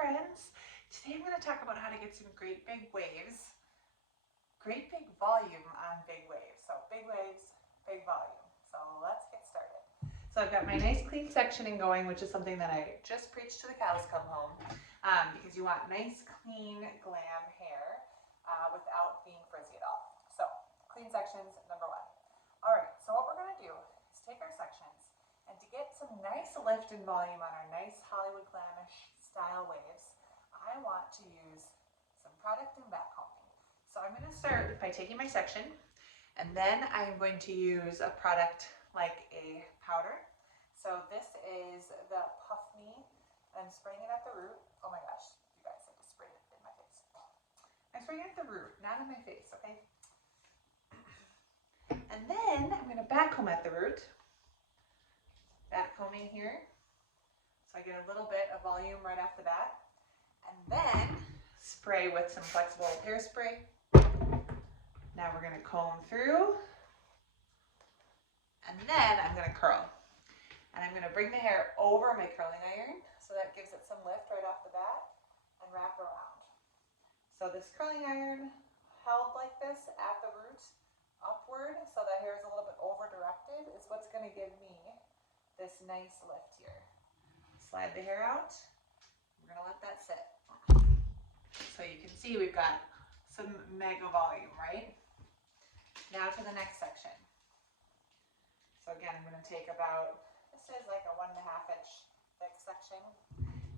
friends. Today I'm going to talk about how to get some great big waves, great big volume on big waves. So big waves, big volume. So let's get started. So I've got my nice clean sectioning going, which is something that I just preach to the cows come home, because you want nice, clean, glam hair without being frizzy at all. So clean sections, number one. All right, so what we're going to do is take our sections, and to get some nice lift and volume on our nice Hollywood glamish style waves, I want to use some product and back combing. So I'm going to start by taking my section, and then I'm going to use a product like a powder. So this is the Puff Me. I'm spraying it at the root. Oh my gosh, you guys, I just sprayed it in my face. I'm spraying it at the root, not in my face, okay? And then I'm going to back comb at the root. Back combing here. So I get a little bit of volume right off the bat. And then spray with some flexible hairspray. Now we're going to comb through. And then I'm going to curl. And I'm going to bring the hair over my curling iron so that gives it some lift right off the bat and wrap around. So this curling iron held like this at the root upward so the hair is a little bit over directed is what's going to give me this nice lift here. Slide the hair out. We're going to let that sit. So you can see we've got some mega volume, right? Now to the next section. So again, I'm going to take about, this is like a 1.5 inch thick section,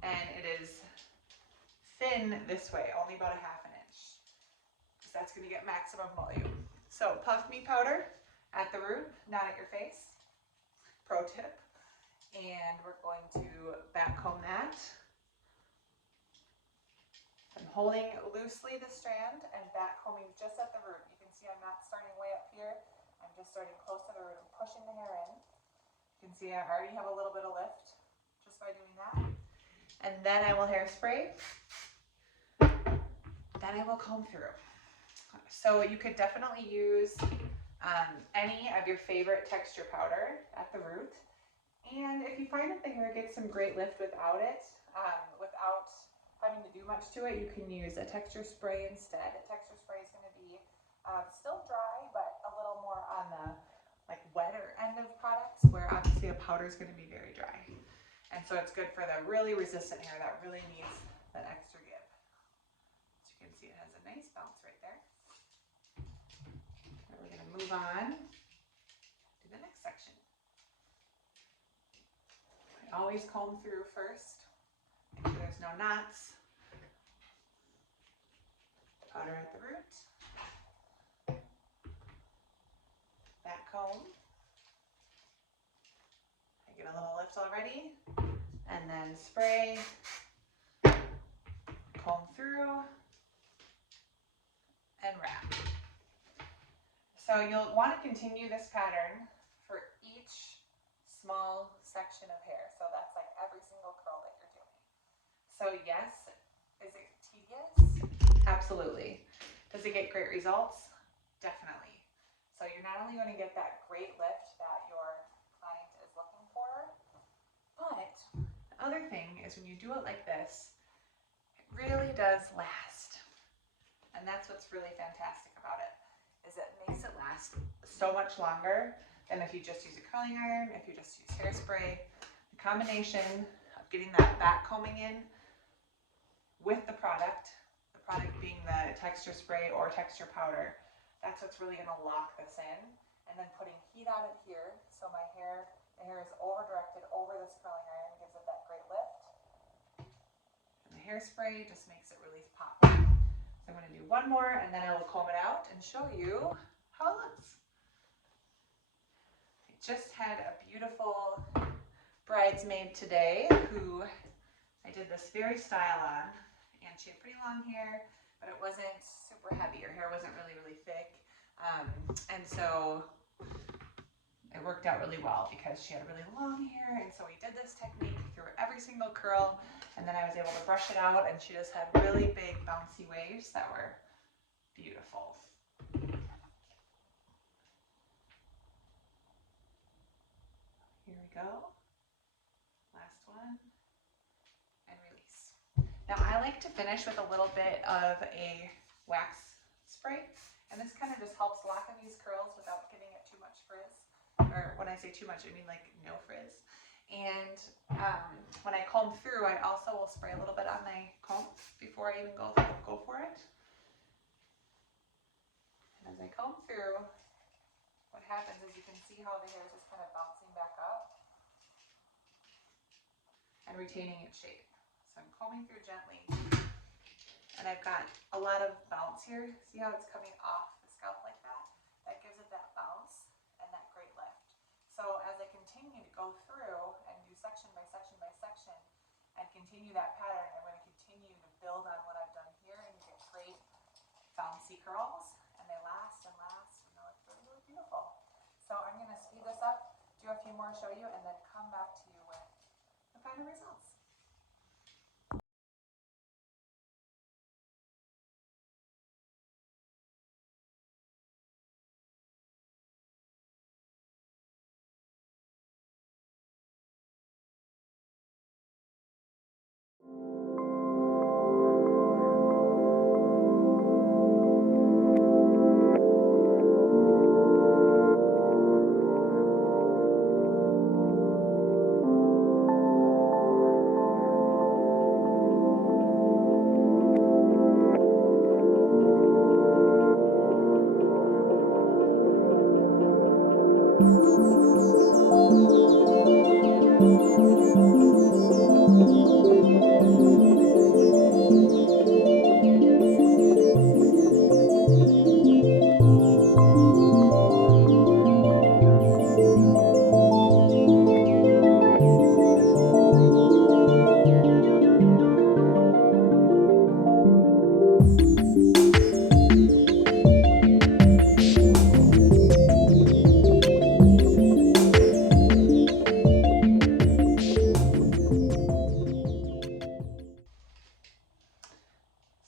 and it is thin this way, only about 1/2 inch, because that's going to get maximum volume. So Puff Me powder at the root, not at your face, pro tip, and we're going to back comb that. I'm holding loosely the strand and back combing just at the root. You can see I'm not starting way up here. I'm just starting close to the root and pushing the hair in. You can see I already have a little bit of lift just by doing that. And then I will hairspray. Then I will comb through. So you could definitely use any of your favorite texture powder at the root. And if you find that the hair gets some great lift without it, without having to do much to it, you can use a texture spray instead. A texture spray is going to be still dry, but a little more on the wetter end of products, where obviously a powder is going to be very dry. And so it's good for the really resistant hair that really needs that extra give. As you can see, it has a nice bounce right there. We're going to move on to the next section. I always comb through first. Make sure there's no knots. Powder at the root. Back comb. I get a little lift already. And then spray. Comb through. And wrap. So you'll want to continue this pattern for each small section of hair. So that's like every single curl that you're doing. So yes, is it tedious? Absolutely. Does it get great results? Definitely. So you're not only going to get that great lift that your client is looking for, but the other thing is when you do it like this, it really does last. And that's what's really fantastic about it, is it makes it last so much longer than if you just use a curling iron, if you just use hairspray. The combination of getting that back combing in with the product being the texture spray or texture powder, that's what's really going to lock this in. And then putting heat on it here, so the hair is over directed over this curling iron, gives it that great lift. And the hairspray just makes it really pop. So I'm going to do one more, and then I will comb it out and show you how it looks. I just had a beautiful bridesmaid today who I did this very style on, and she had pretty long hair, but it wasn't super heavy. Her hair wasn't really, really thick, and so it worked out really well because she had really long hair, and so we did this technique through every single curl, and then I was able to brush it out, and she just had really big bouncy waves that were beautiful. Here we go. Last one. And release. Now I like to finish with a little bit of a wax spray, and this kind of just helps lock in these curls without giving it too much frizz. Or when I say too much, I mean like no frizz. And when I comb through, I also will spray a little bit on my comb before I even go for it. And as I comb through, what happens is you can see how the hair is just kind of bouncing back up and retaining its shape. So I'm combing through gently, and I've got a lot of bounce here. See how it's coming off the scalp like that? That gives it that bounce and that great lift. So as I continue to go through and do section by section by section and continue that pattern, I'm going to continue to build on what I've done here, and you get great bouncy curls, and they last and last, and they look really, really beautiful. So I'm going to speed this up, do a few more, show you, and then come back to you with the final results.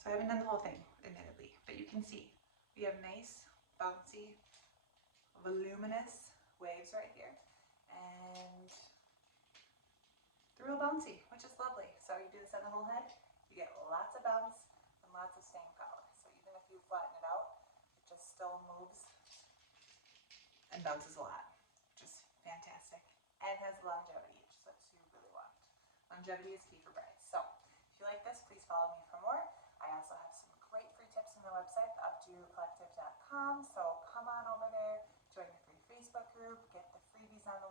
So I haven't done the whole thing, admittedly, but you can see we have nice, bouncy, voluminous waves right here, and they're real bouncy, which is lovely. So you do this on the whole head, you get lots of bounce and lots of staying power. So even if you flatten it out, it just still moves and bounces a lot, which is fantastic, and has longevity, which is what you really want. Longevity is key for brides. So if you like this, please follow me for more. I also have some great free tips on the website, updocollective.com. So come on over there, join the free Facebook group, get the freebies on the